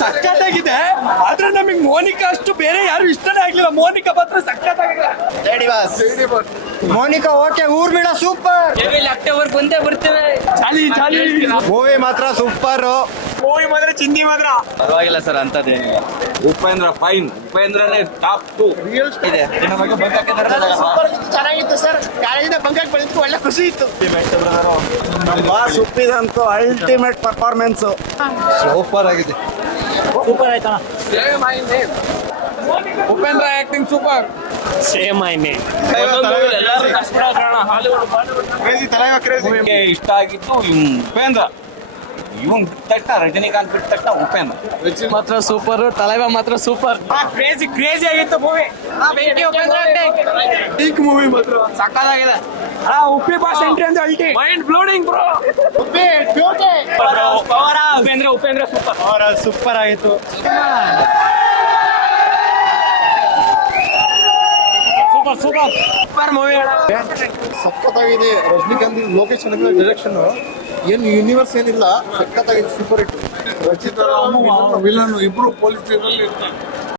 ಸಖತ್ತಾಗಿದೆ. ಆದ್ರೆ ನಮಗೆ ಮೋನಿಕಾ ಅಷ್ಟು ಬೇರೆ ಯಾರು ಇಷ್ಟನೇ ಆಗ್ಲಿಲ್ಲ. ಮೋನಿಕಾ ಮಾತ್ರ ಸಖತ್ತಾಗಿದೆ. Monica okay, Urmila super. October ಬಂದೇ ಬರ್ತೇವೆ. ಮೂವಿ ಮಾತ್ರ ಸೂಪರ್. ಮೂವಿ ಮಾತ್ರ ಚಿಂದಿ ಮಾತ್ರ ಪರವಾಗಿಲ್ಲ ಸರ್, ಅಂತದೇನಿಲ್ಲ. ಉಪೇಂದ್ರ ಫೈನ್. ಉಪೇಂದ್ರನೇ ಟಾಪ್ 2 ಇದೆ. ಚೆನ್ನಾಗಿತ್ತು ಸರ್. ಕಾಲೇಜಿಂದ ಬಂಗಾಕ್ ಬಂದಿತ್ತು, ಒಳ್ಳೆ ಖುಷಿ ಇತ್ತು. ಸುಪ್ಪಿದಂತೂ ಅಲ್ಟಿಮೇಟ್ ಪರ್ಫಾರ್ಮೆನ್ಸ್. ಸೂಪರ್ ಆಗಿದೆ. ಸೂಪರ್ ಆಯ್ತಣ್ಣ. Upendra acting super. ಸೇಮ್ ಐನೆ ಇಷ್ಟ ಆಗಿತ್ತು ಉಪೇಂದ್ರ. ಇವನ್ ತಟ್ಟ ರಜನಿಕಾಂತ್ ಬಿಟ್ಟ ತಟ್ಟ ಉಪೇಂದ್ರ ಮಾತ್ರ ಸೂಪರ್. ತಲೈವ ಮಾತ್ರ ಸೂಪರ್. ಕ್ರೇಜಿ ಆಗಿತ್ತು ಮೂವಿ. ಪೀಕ್ ಮೂವಿ ಮಾತ್ರ ಸಕ್ಕತ್ತಾಗಿದೆ. ಉಪ್ಪಿ ಬಾಸ್ ಎಂಟ್ರಿ ಅಂದ್ರೆ ಅಲ್ಟಿ mind blowing bro. Upendra super. Super ಆಯಿತು. Super movie. ಸಖತ್ತಾಗಿದೆ. ರಜನಿಕಾಂತ್ ಲೋಕೇಶ್ ಡೈರೆಕ್ಷನ್ ಏನು ಯೂನಿವರ್ಸ್ ಏನಿಲ್ಲ, ಸಖತ್ತಾಗಿದೆ. Super hit. ರಚಿತಾ ವಿಲನ್ ಇಬ್ರು ಪೊಲೀಸ್ ಇರ್ತಾರೆ.